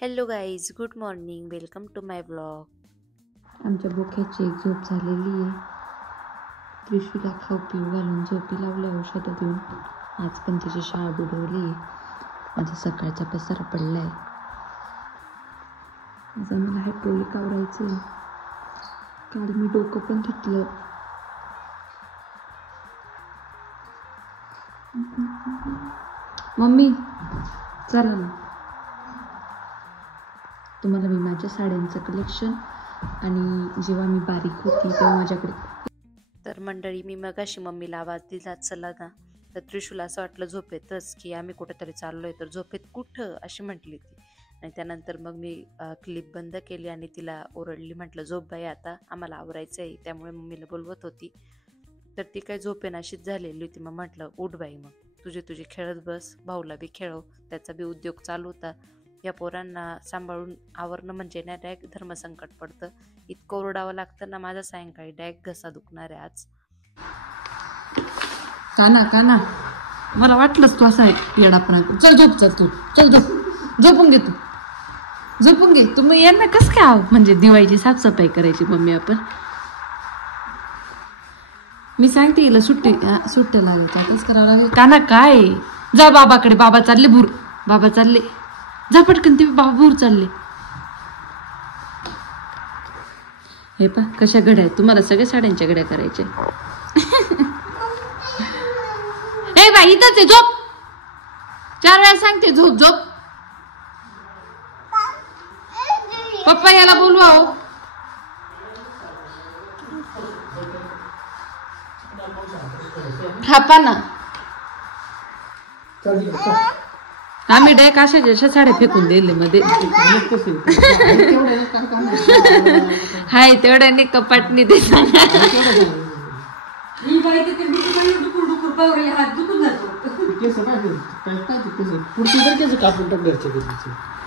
Hello guys, good morning. Welcome to my blog. आमच्या बोक्याची एक झोप झालेली आहे. त्रिशूला खाऊ पिऊ घालून झोपी लावल्या औषधं देऊन. आज पण तिची शाळा बुडवली आहे. माझा सकाळचा पसारा पडला आहे. आज आम्हाला हायड्रोलिक आवरायचं आहे. काल मी डोकं पण धुतलं. मम्मी चला ना, तुम्हाला मी माझ्या साड्यांचं कलेक्शन आणि जेव्हा मी बारीक होती तेव्हा माझ्याकडे तर मंडळी, मी मगाशी मम्मीला आवाज दिला चला ना, तर त्रिशूला असं वाटलं झोपेतच की आम्ही कुठेतरी चाललोय, तर झोपेत कुठं अशी म्हटली ती. आणि त्यानंतर मग मी क्लिप बंद केली आणि तिला ओरडली, म्हटलं झोप बाई, आता आम्हाला आवरायचं आहे. त्यामुळे मम्मीला बोलवत होती, तर ती काय झोपेनाशीच झालेली होती. मग म्हटलं उठ बाई, मग तुझी खेळत बस, भाऊला बी खेळव, त्याचा बी उद्योग चालू होता. या पोरांना सांभाळून आवरणं म्हणजे ना डायरेक्ट धर्मसंकट पडतं. इतकं ओरडावं लागतं ना, माझा सायंकाळी डायरेक्ट घसा दुखणार आहे आज. काना मला वाटलंच तू असा येडापणा. चल झोप, चल तू, चल झोपून घे तू. मग यांना कसं काय म्हणजे दिवाळीची साफसफाई करायची मम्मी आपण. मी सांगते हिला सुट्ट्या लागायच्या, कसं करावं लागेल. काना काय जा बाबाकडे, बाबा चालले बाबा चालले, जा पटकन, ते बाबा भूर चालले. हे पा कशा घड्या आहेत, तुम्हाला सगळ्या साड्यांच्या घड्या करायच्या. ए बाई इथंच आहे, झोप. 4 वेळा सांगते झोप. पप्पा याला बोलवा हो. हापा ना, आम्ही डायरेक्ट अशा साड्या फेकून दिले मध्ये. हाय तेवढ्याने कपाटनी दे.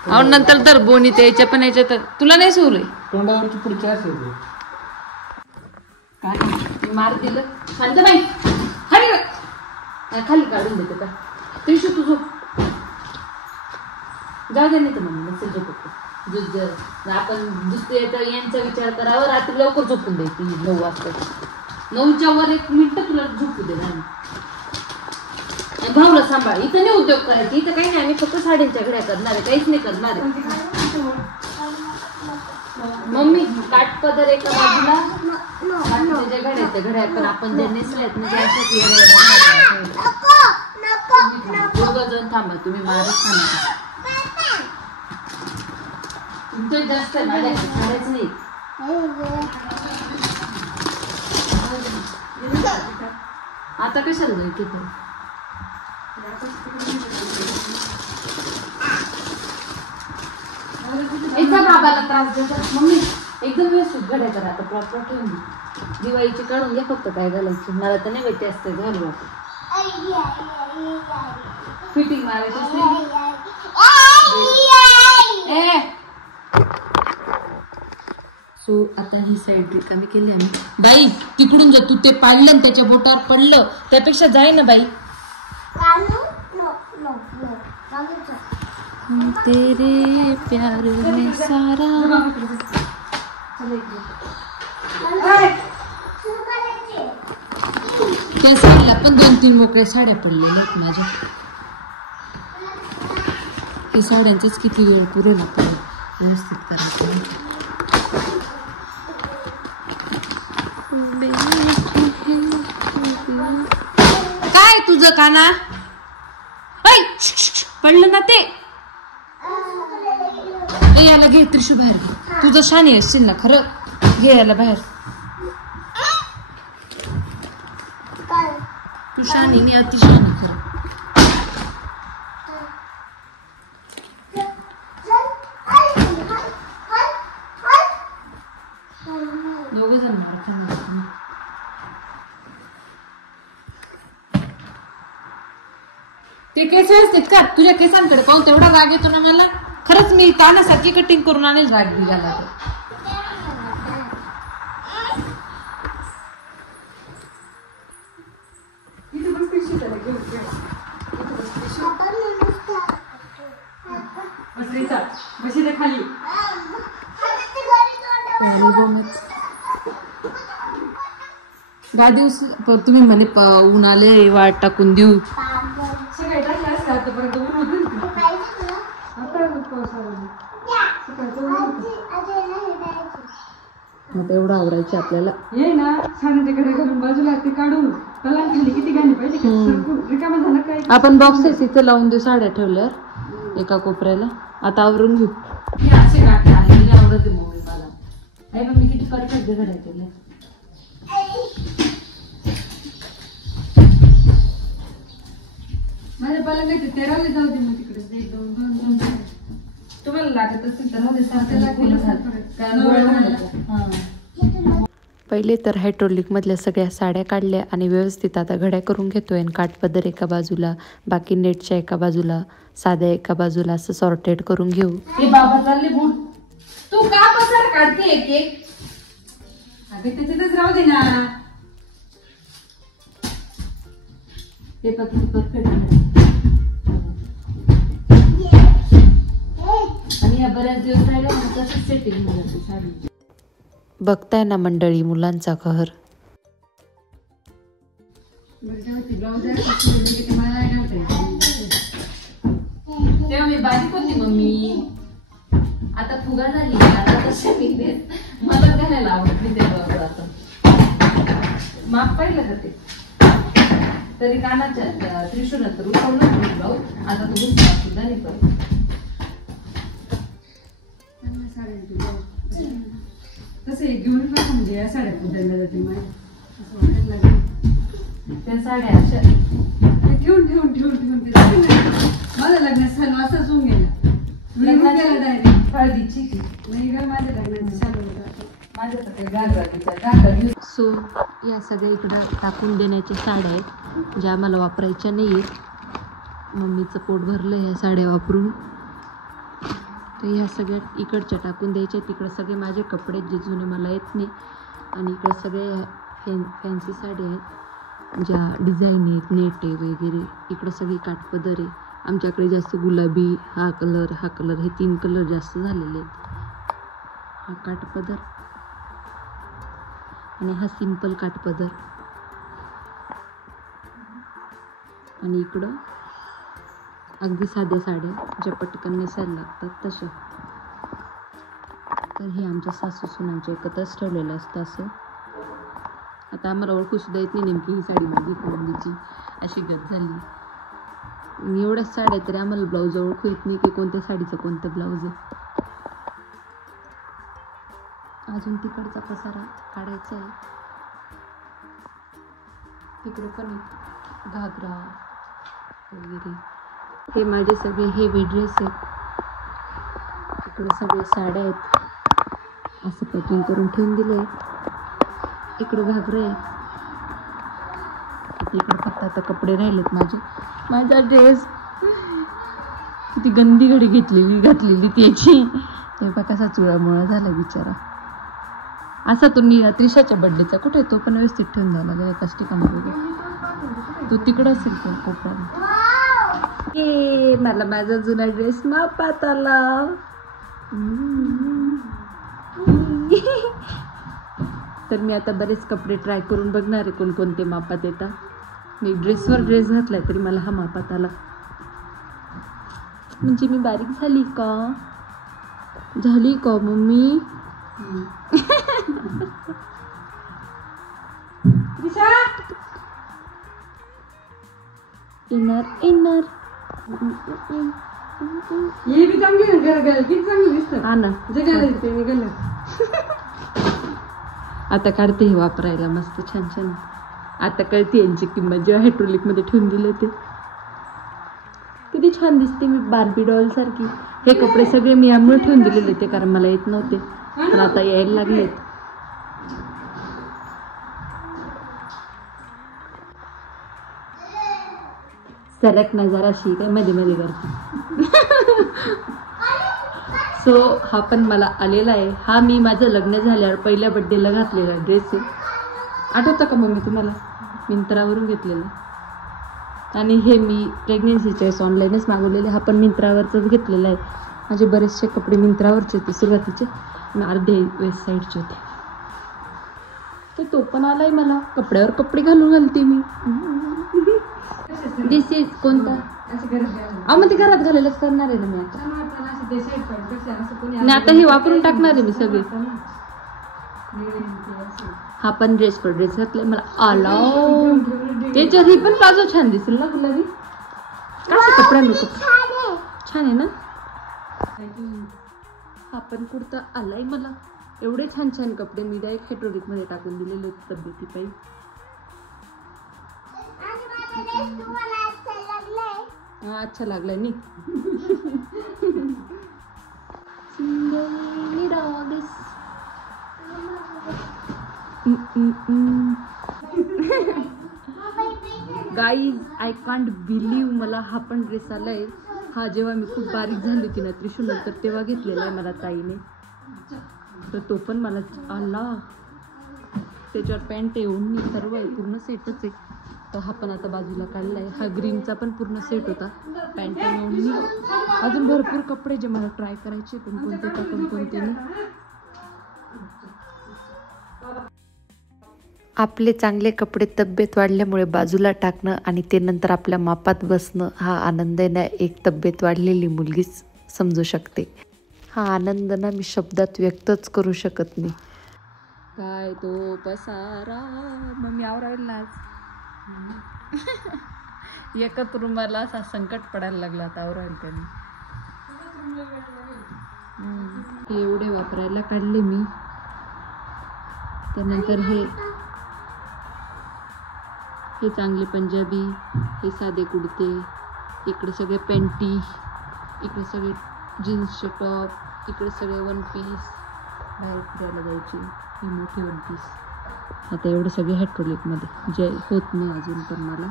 अहो नंतर तर बोनी यायच्या पण यायच्या, तर तुला नाही सोलय तोंडावरची पुढच्या काय मार दिलं. शांत बाई, खाली काढून देते का त्रिशू, तू झोप. जाऊ दे, नाही तर मग नसेल झोपत. आपण दुसऱ्याचा यांचा विचार करावा. रात्री लवकर झोपून द्यायची 9 वाजता. 9च्या वर 1 मिनिट तुला झोपू दे ना. भाऊला सांभाळ. इथं नाही उद्योग करायचे, इथं काही नाही. आम्ही फक्त साड्यांच्या घड्या करणार आहे, काहीच नाही करणार आहे. मम्मी काठपदर एका बाजूला, घड्या पण आपण ज्या नेसल्यात म्हणजे दोघं जण थांबा, तुम्ही मारत थांबा. तुमचं जास्त काढायच नाही. आता कशाला जायचं तर एकदा बाबाला त्रास देतात. मम्मी एकदम व्यवस्थित घड्या करा आता, प्रॉपर ठेवून. दिवाळीची काढून घ्या फक्त, काय घालायची मला तर नाही माहिती असते. घालू आता फिटिंग मारायची असते. सो आता ही साईड रिकामी केली आम्ही. बाई तिकडून जा तू, ते पाडलं ना त्याच्या बोटावर पडलं, त्यापेक्षा जाय ना बाई. तेरे प्यार में सारा. त्या साडीला पण 2-3 मोकळ्या साड्या पडलेल्या आहेत माझ्या. हे साड्यांचाच किती वेळ पुरेल आपल्याला व्यवस्थित करायचं. काय तुझं काना पडलं ना ते. याला घे त्रिशू, बाहेर घे. तुझं शानी असशील ना खरं, घे याला बाहेर. तू शानी, मी अति शानी खरं. दोघे जण ते केस असतात का तुझ्या केसांकडे पाहून तेवढा राग येतो ना मला. खरंच मी कानासारखी कटिंग करून आणेल राग निघाला. खाली गादी तुम्ही म्हणे ऊन आले वाट टाकून देऊ. सगळे टाकले असते आतापर्यंत ऊन होते आता एवढं आवरायचं आपल्याला. ये ना साड्याच्या कडे घालून बाजूला ते काढून कला खाली किती घाली पाहिजे रिकामा झाला काय. आपण बॉक्सेस इथे लावून देऊ साड्या ठेवल्यावर एका कोपऱ्याला. आता आवरून घेऊ. असे गाठी आलेली आवडते मोबाईल मला. आई पण मी किती परफेक्ट घडायचे. माझ्या पलंगाचे 13 जाऊ दे मग तिकडे एक दोन दोन दोन तुम्हाला लागत असेल तर मध्ये पहिले तर हायड्रोलिकमधल्या सगळ्या साड्या काढल्या आणि व्यवस्थित आता घड्या करून घेतोय. आणि काठपदर एका बाजूला, बाकी नेटच्या एका बाजूला, साध्या एका बाजूला असं सॉर्टेड करून घेऊ. बाबा चालले बूट तू का पसार काढते एक एक अगं त्याच्यातच राहू दे ना. ते परफेक्ट आणि या बऱ्याच दिवस राहिल्या ना तसंच सेटिंग झालं साडी. बघताय ना मंडळी मुलांचा कहर. तेव्हा मी बारीक होती मम्मी. आता फुगा झाली आता तसे मी मला घालायला आवडत नाही ते ब्लाऊज. आता माप पाहिलं का ते तरी कानाच्या त्रिशूनंतर उठवलं ब्लाऊज. आता तो दुसरा सुद्धा नाही करत. तसे घेऊन टाका म्हणजे या साड्या पुजायला जाते असं वाटायला लागेल. त्या साड्या अशा ठेवून ठेवून ठेवून ठेवून माझं लग्न झालं असंच होऊन गेलं. डायरेक्ट हळदीची नाही ग माझ्या लग्नाचं चालू होतं. माझ्या तर घागरा. सो या सगळ्या इकडं टाकून देण्याच्या साड्या आहेत ज्या आम्हाला वापरायच्या नाही आहेत. मम्मीचं पोट भरलं ह्या साड्या वापरून. तर ह्या सगळ्या इकडच्या टाकून द्यायच्या. तिकडं सगळे माझे कपडे जे जुने मला येत नाही. आणि इकडे सगळे फॅन्सी साड्या आहेत ज्या डिझाईन आहेत, नेट आहे वगैरे. इकडं सगळी काठपदर आहे. आमच्याकडे जास्त गुलाबी, हा कलर हे 3 कलर जास्त झालेले आहेत. हा काठपदर आणि हा सिंपल काठपदर. आणि इकडं अगदी साध्या साड्या ज्या पटकन नेसायला लागतात तशा. तर हे आमच्या सासू सुनांच्या एकत्रच ठेवलेलं असतं असं. आता आम्हाला ओळखू सुद्धा येत नाही नेमकी ही साडी माझी कोणतीची. अशी गत झाली. एवढ्याच साड्या तरी आम्हाला ब्लाऊज ओळखू येत नाही की कोणत्या साडीचं कोणतं ब्लाऊज आहे. अजून तिकडचा पसारा काढायचा आहे. तिकडे पण घागरा वगैरे. हे माझे सगळे हेवी ड्रेस आहेत. इकडे सगळे साड्या आहेत. असं पॅकिंग करून ठेवून दिले. इकडं घागरे आहे. इकडे फक्त आता कपडे राहिलेत माझे. माझा ड्रेस किती गंदी घडी घातलेली त्याची. ते बघा कसा चुळामुळा झाला बिचारा. असा तो त्रिशाच्या बड्डेचा कुठे तो पण व्यवस्थित ठेवून झाला का एकाच ठिकाणी. तो तिकडं असेल तो कोपऱ्याला. मला माझा जुना ड्रेस मापात आला. तर मी आता बरेच कपडे ट्राय करून बघणार आहे कोणकोणते मापात येतात. मी ड्रेसवर ड्रेस घातलाय तरी मला हा मापात आला. म्हणजे मी बारीक झाली का मम्मी? इनर ये भी चांगली किती चांगली दिसतं. हा ना निघालं. आता काढते हे वापरायला मस्त छान छान. आता कळते यांची किंमत. जेव्हा हायड्रोलिक मध्ये ठेवून दिलं ते किती छान दिसते. मी बार्बी डॉल सारखी. हे कपडे सगळे मी यामुळे ठेवून दिलेले ते कारण मला येत नव्हते पण आता यायला लागलेत. सरक नजारा शी काय मध्ये मध्ये करते. सो हा पण मला आलेला आहे. हा मी माझं लग्न झाल्यावर पहिल्या बड्डेला घातलेला ड्रेस आहे. आठवतं का मम्मी तुम्हाला? मिंत्रावरून घेतलेला. आणि हे मी प्रेग्नेन्सीच्या वेळेस ऑनलाईनच मागवलेले. हा पण मिंत्रावरच घेतलेला आहे. माझे बरेचसे कपडे मिंत्रावरचे होते सुरुवातीचे आणि अर्धे वेस्ट साईडचे होते. तर तो पण आलाय मला. कपड्यावर कपडे घालून घालते मी. दिस इज कोणता? मग ते घरात घालायलाच करणार आहे ना मी आता. आणि आता हे वापरून टाकणार आहे मी सगळे. हा पण ड्रेस घातलाय मला आला. त्याच्यावर ही पण प्लाझो छान दिसेल ना गुलाबी. कसं कपडा नको छान आहे ना. हा पण कुर्ता आलाय मला. एवढे छान छान कपडे मी डायरेक्ट हायड्रोलिक मध्ये टाकून दिलेले होते तब्येतीपायी. हा अच्छा लागलाय नी. गाईज आय कांट बिलीव्ह मला हा पण ड्रेस आलाय. हा जेव्हा मी खूप बारीक झाली होती ना त्रिशूल तर तेव्हा घेतलेला आहे मला ताईने. तर तो पण मला आला. त्याच्यावर पॅन्ट येऊन मी सर्व आहे पूर्ण सेटच आहे. तर हा पण आता बाजूला काढलाय. हा ग्रीनचा पण पूर्ण सेट होता. पॅन्ट येऊन मी अजून भरपूर कपडे जे मला ट्राय करायचे पण कोणते टाकून कोणते नाही. आपले चांगले कपडे तब्येत वाढल्यामुळे बाजूला टाकणं आणि ते नंतर आपल्या मापात बसणं हा आनंदाने एक तब्येत वाढलेली मुलगीच समजू शकते. हा आनंद ना मी शब्दात व्यक्तच करू शकत नाही. काय तो पसारा मम्मी आवरायला आज. एकच रुमाला असा संकट पडायला लागला आता आवरायला त्यांनी. हे एवढे वापरायला काढले मी. त्यानंतर हे चांगले पंजाबी, हे साधे कुर्ते, इकडे सगळे पॅन्टी, इकडे सगळे जीन्सचे टॉप, इकडे सगळे वन पीस. बाहेर फिरायला जायचे हे मोठे वन पीस. आता एवढे सगळे हायड्रोलिकमध्ये जे होत नाही अजून पण मला.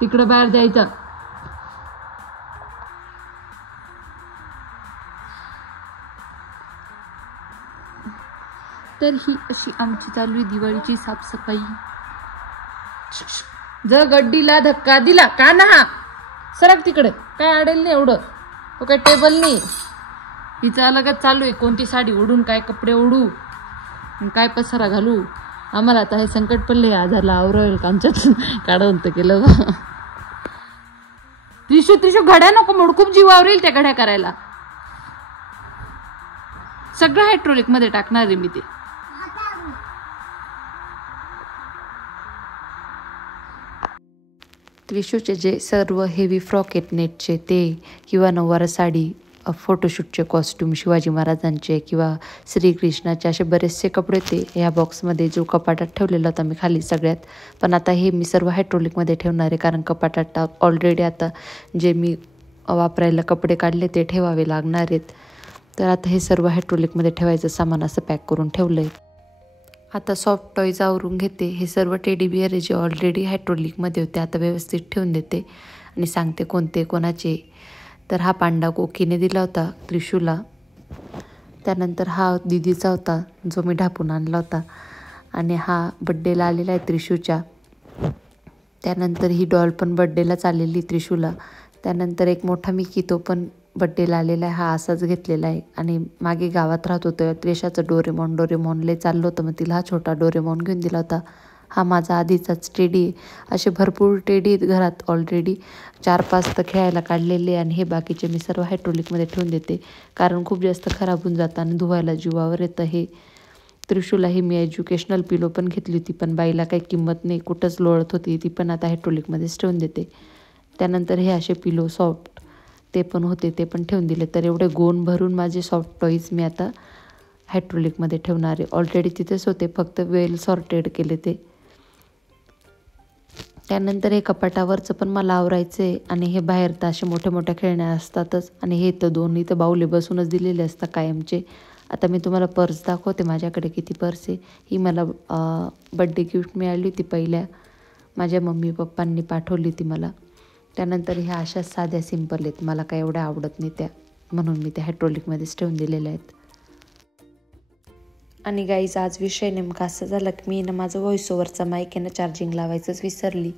तिकडं बाहेर जायचं. तर ही अशी आमची चालू आहे दिवाळीची साफसफाई. जर गड्डीला धक्का दिला का ना सरक तिकडे. काय अडेल नाही एवढं. तो काय टेबल नाही. हिचा अलगच चालू आहे कोणती साडी ओढून काय कपडे ओढू काय पसारा घालू. आम्हाला आता हे संकट पडले. आजारला आवरेल का आमच्यात काढून तर केलं. त्रिशू घड्या नको मोड. खूप जीव आवरेल त्या घड्या करायला. सगळं हायड्रोलिक मध्ये टाकणार आहे मी ते. त्रिशूचे जे सर्व हेवी फ्रॉक आहेत नेटचे ते किंवा नऊवारी साडी, फोटोशूटचे कॉस्ट्यूम शिवाजी महाराजांचे किंवा श्रीकृष्णाचे असे बरेचसे कपडे होते ह्या बॉक्समध्ये जो कपाटात ठेवलेला होता मी खाली सगळ्यात. पण आता हे मी सर्व हायड्रोलिकमध्ये ठेवणार आहे कारण कपाटात ऑलरेडी आता जे मी वापरायला कपडे काढले ते ठेवावे लागणार आहेत. तर आता हे सर्व हायड्रोलिकमध्ये ठेवायचं सामान असं पॅक करून ठेवलं आहे. आता सॉफ्ट टॉईज आवरून घेते. हे सर्व टेडी बिअर जे ऑलरेडी हायड्रोलिकमध्ये होते आता व्यवस्थित ठेवून देते आणि सांगते कोणते कोणाचे. तर हा पांडा कोकीने दिला होता त्रिशूला. त्यानंतर हा दीदीचा होता जो मी ढापून आणला होता. आणि हा बड्डेला आलेला आहे त्रिशूच्या. त्यानंतर ही डॉल पण बड्डेलाच आलेली त्रिशूला. त्यानंतर एक मोठा मिकी तो पण बड्डेला आलेला आहे. हा असाच घेतलेला आहे. आणि मागे गावात राहत होतं त्रिशाचं डोरेमॉन लय चाललं होतं मग तिला हा छोटा डोरेमॉन घेऊन दिला होता. हा माझा आधीचाच टेडी आहे. असे भरपूर टेडी आहेत घरात ऑलरेडी. 4-5 तर खेळायला काढलेले आणि हे बाकीचे मी सर्व हायड्रोलिकमध्ये ठेवून देते कारण खूप जास्त खराब होऊन जातं आणि धुवायला जीवावर येतं. हे त्रिशूला ही मी एज्युकेशनल पिलो पण घेतली होती पण बाईला काही किंमत नाही कुठंच लोळत होती ती पण आता हायड्रोलिकमध्येच ठेवून देते. त्यानंतर हे असे पिलो सॉफ्ट ते पण होते ते पण ठेवून दिले. तर एवढे गोण भरून माझे सॉफ्ट टॉईज मी आता हायड्रोलिकमध्ये ठेवणार आहे. ऑलरेडी तिथेच होते फक्त वेल सॉर्टेड केले ते. त्यानंतर हे कपाटावरचं पण मला आवरायचं आहे आणि हे बाहेर तर असे मोठ्या मोठ्या खेळण्या असतातच आणि हे तर दोन्ही तर बाहुले बसूनच दिलेले असतात कायमचे. आता मी तुम्हाला पर्स दाखवते माझ्याकडे किती पर्स आहे. ही मला बड्डे गिफ्ट मिळाली होती पहिल्या माझ्या मम्मी पप्पांनी पाठवली होती मला. त्यानंतर ह्या अशा साध्या सिंपल आहेत मला काय एवढ्या आवडत नाही त्या म्हणून मी त्या हायड्रोलिकमध्येच ठेवून दिलेल्या आहेत. आणि गाईज आज विषय नेमका असा झाला की मी ना माझं व्हॉइस ओव्हरचा माईक आहे ना चार्जिंग लावायचंच विसरली.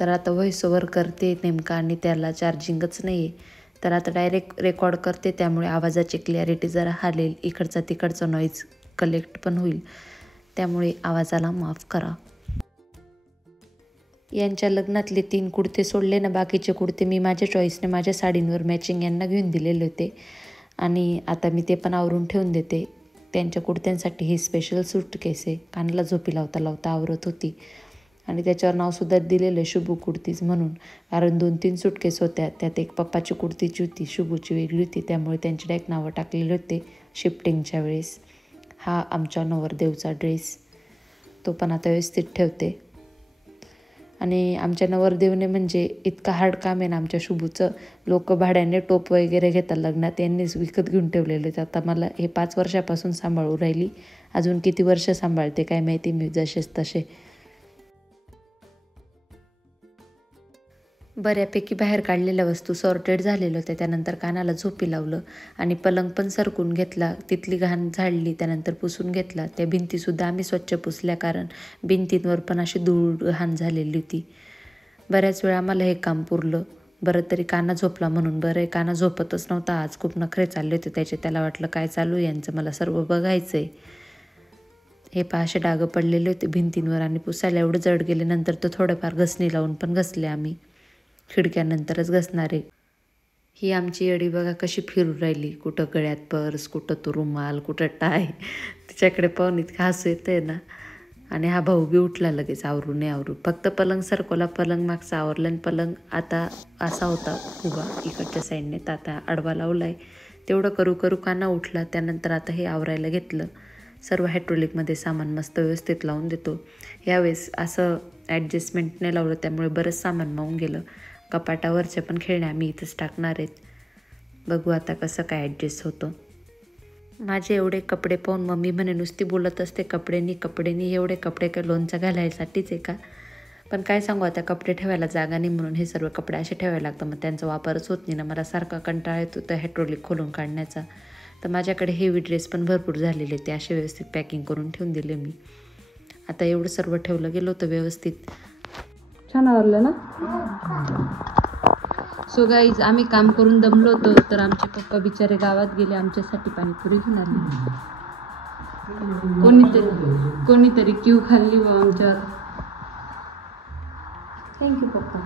तर आता व्हॉइस ओव्हर करते नेमका आणि त्याला चार्जिंगच नाही आहे. तर आता डायरेक्ट रेकॉर्ड करते, त्यामुळे आवाजाची क्लॅरिटी जरा हालेल, इकडचा तिकडचा नॉईज कलेक्ट पण होईल, त्यामुळे आवाजाला माफ करा. यांच्या लग्नातले 3 कुर्ते सोडले ना, बाकीचे कुर्ते मी माझ्या चॉईसने माझ्या साडींवर मॅचिंग यांना घेऊन दिलेले होते आणि आता मी ते पण आवरून ठेवून देते. त्यांच्या कुर्त्यांसाठी ही स्पेशल सूटकेस आहे, कानाला झोपी लावता लावता आवरत होती आणि त्याच्यावर नावसुद्धा दिलेलं आहे शुभू कुर्तीज म्हणून, कारण 2-3 सूटकेस होत्या, त्यात एक पप्पाची कुर्तीची होती, शुभूची वेगळी होती, त्यामुळे त्यांचे डायरेक्ट नावं टाकलेले होते शिफ्टिंगच्या वेळेस. हा आमच्या नवरदेवचा ड्रेस, तो पण आता व्यवस्थित ठेवते. आणि आमच्या नवरदेवने म्हणजे इतका हार्ड काम आहे ना आमच्या शुभूचं, लोक भाड्याने टोप वगैरे घेतात लग्नात, यांनीच विकत घेऊन ठेवलेले आहेत. आता मला हे 5 वर्षापासून सांभाळू राहिली, अजून किती वर्ष सांभाळते काय माहिती मी, जसेच तसे. बऱ्यापैकी बाहेर काढलेल्या वस्तू सॉर्टेड झालेल्या होत्या. त्यानंतर कानाला झोपी लावलं आणि पलंग पण सरकून घेतला, तिथली घाण झाडली, त्यानंतर पुसून घेतला. त्या भिंतीसुद्धा आम्ही स्वच्छ पुसल्या, कारण भिंतींवर पण अशी धूळ घाण झालेली होती. बऱ्याच वेळा आम्हाला हे काम पुरलं. बरं तरी काना झोपला म्हणून. बरं काना झोपतच नव्हता, आज खूप नखरे चालले होते त्याचे. त्याला वाटलं काय चालू यांचं, मला सर्व बघायचं आहे. हे असे डागं पडलेले होते भिंतींवर आणि पुसायला एवढं जड गेले. नंतर तर थोडंफार घसणी लावून पण घसले आम्ही, खिडक्यानंतरच घसणारे. ही आमची येडी बघा कशी फिरू राहिली, कुठं गळ्यात पर्स, कुठं तो रुमाल, कुठं टाय. तिच्याकडे पाहून इतकं हसू येतंय ना. आणि हा भाऊ बी उठला लगेच, आवरू नाही आवरू, फक्त पलंग सरकवला, पलंग मागचा आवरला आणि पलंग आता असा होता उभा इकडच्या साईडने, तर आता आडवा लावलाय. तेवढं करू करू काना उठला. त्यानंतर आता हे आवरायला घेतलं. सर्व हायड्रोलिकमध्ये सामान मस्त व्यवस्थित लावून देतो. यावेळेस असं ॲडजस्टमेंटने लावलं, त्यामुळे बरंच सामान मावून गेलं. कपाटावरच्या पण खेळणे आम्ही इथंच टाकणार आहेत. बघू आता कसं काय ॲडजस्ट होतं. माझे एवढे कपडे पाहून मम्मी म्हणे नुसती बोलत असते कपडेनी, एवढे कपडे काय लोणचं घालायसाठीच आहे का? पण काय सांगू आता, कपडे ठेवायला जागा नाही म्हणून हे सर्व कपडे असे ठेवायला लागतं, मग त्यांचा वापरच होत नाही ना. मला सारखा कंटाळा येतो तर हायड्रोलिक खोलून काढण्याचा. तर माझ्याकडे हेवी ड्रेस पण भरपूर झालेले, ते असे व्यवस्थित पॅकिंग करून ठेवून दिले मी. आता एवढं सर्व ठेवलं गेलं होतं व्यवस्थित. छान आवरलं ना. सो गाईज, आम्ही काम करून दमलो होतो, तर आमचे पप्पा बिचारे गावात गेले आमच्यासाठी पाणीपुरी घेऊन आले. कोणीतरी क्यू खाल्ली व आमच्यावर. थँक्यू पप्पा.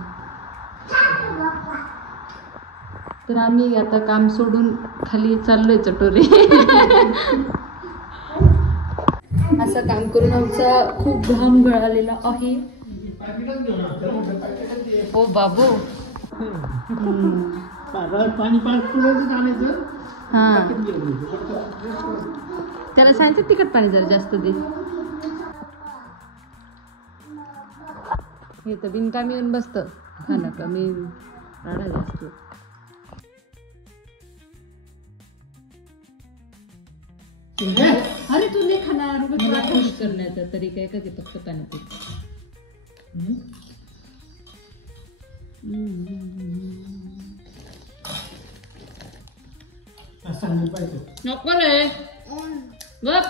तर आम्ही आता काम सोडून खाली चाललोय चटोरे. असं काम करून आमचा खूप घाम गळालेला आहे. हो बाबू. हां, त्याला सांगितलं तिखट पाणी जरा जास्त दे. हे तर बिनकामी येऊन बसतं, खाणं कमी राडा जास्त. अरे तू नाही खाणार, खुश करण्याचा तरी काय का ते फक्त पाणीपुरी. नको रे बघ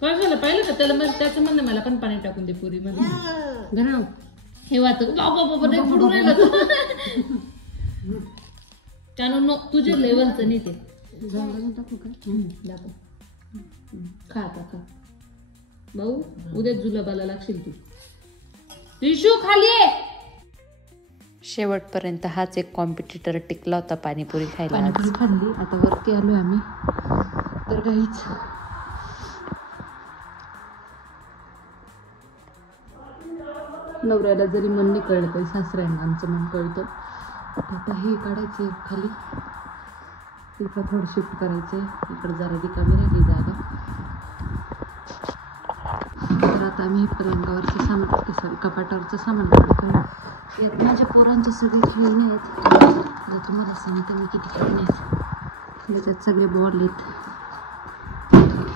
काय झालं पाहिलं का त्याला, मग त्याचं म्हणणं मला पण पाणी टाकून दे पुरी मध्ये. हे वाच बाबा नाही पडून राहिलं त्यानं तुझ्या लेवलचं नाही ते. टाकू का? दाखव. खा आता खा भाऊ, उद्या जुलाबाला लागशील तू. टिशू खाली. शेवटपर्यंत हाच एक कॉम्पिटिटर टिकला होता पाणीपुरी खायला. पाणीपुरी खाल्ली, आता वरती आलो आम्ही. तर काहीच नवऱ्याला जरी मन नाही कळलं तरी सासऱ्यांना आमचं मन कळतं. आता हे काढायचे खाली, इकडं थोडं शिफ्ट करायचंय, इकडं जरा रिकामी राहिली जागा. तर आता आम्ही पलंगावरचं सामान, कपाटावरचं सामान काढतो. यात माझ्या पोरांचे सगळे खेळणे आहेत. तुम्हाला सांगते मी किती खेळणे आहेत. याच्यात सगळे बॉल आहेत,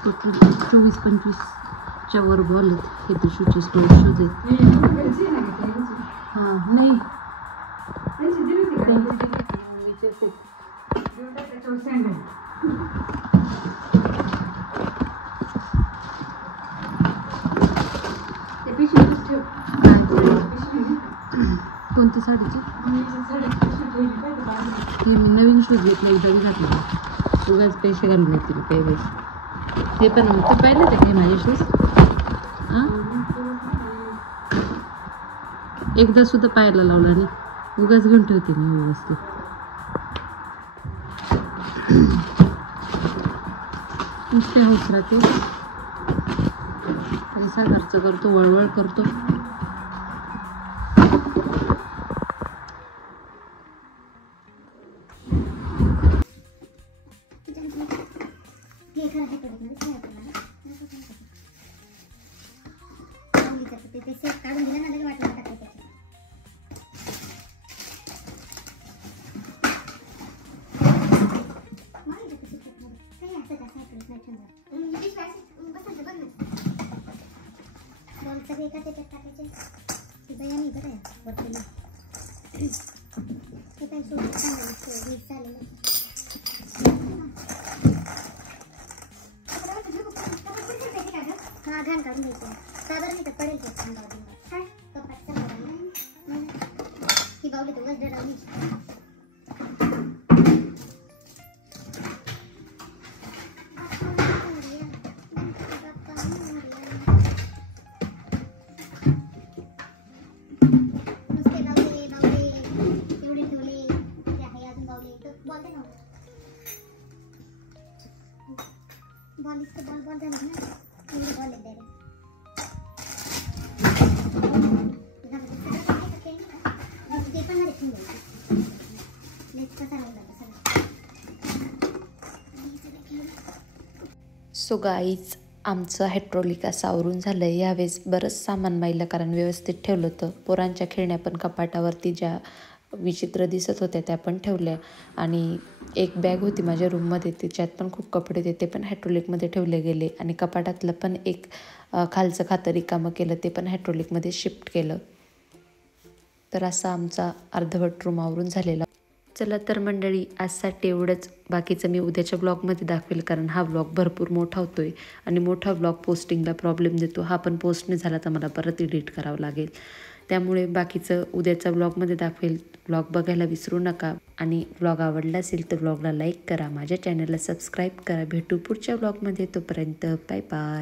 टोटल 24-25च्या वर बॉल आहेत. हे टिशूचे शूज आहेत. हां नाही कोणती साडीची? ती नवीन शूज घेतलं उद्या घातलं उगाच पैसे घालून येतील काही वेळेस ते पण ते पाहिलं ते काही माझे शूज हां एकदा सुद्धा पायाला लावला नाही उगाच घेऊन ठेवते मी व्यवस्थित नुसते हौस राहते पैसा खर्च करतो वळवळ करतो घाण काढून घ्यायची साबर नाही तर पडेल ते सांगावं कपाटचा ही बावली तुलाच डरावली नुसते बावले बावले एवढे ठेवले ते आहे अजून बावले तर बॉल दे ना बॉल इसका बॉल झाला ना एवढे बॉल आहेत डायरेक्ट सो गाईज आमचं हायड्रॉलिक असं आवरून झालं आहे. यावेळेस बरंच सामान माहिलं कारण व्यवस्थित ठेवलं होतं. पोरांच्या खेळण्या पण कपाटावरती ज्या विचित्र दिसत होत्या त्या पण ठेवल्या आणि एक बॅग होती माझ्या रूममध्ये त्याच्यात पण खूप कपडे होते ते पण हायड्रॉलिकमध्ये ठेवले गेले आणि कपाटातलं पण एक खालचं खातं रिकामं केलं ते पण हायड्रॉलिकमध्ये शिफ्ट केलं. तर असा आमचा अर्धवट रूम आवरून झालेला. चला तर मंडळी आजसाठी एवढंच. बाकीचं मी उद्याच्या ब्लॉगमध्ये दाखवेल कारण हा ब्लॉग भरपूर मोठा होतोय आणि मोठा ब्लॉग पोस्टिंगला प्रॉब्लेम देतो. हा पण पोस्ट नाही झाला तर मला परत एडिट करावं लागेल. त्यामुळे बाकीचं उद्याच्या ब्लॉगमध्ये दाखवेल. ब्लॉग बघायला विसरू नका आणि ब्लॉग आवडला असेल तर ब्लॉगला लाईक करा, माझ्या चॅनलला सबस्क्राईब करा. भेटू पुढच्या ब्लॉगमध्ये. तोपर्यंत बाय बाय.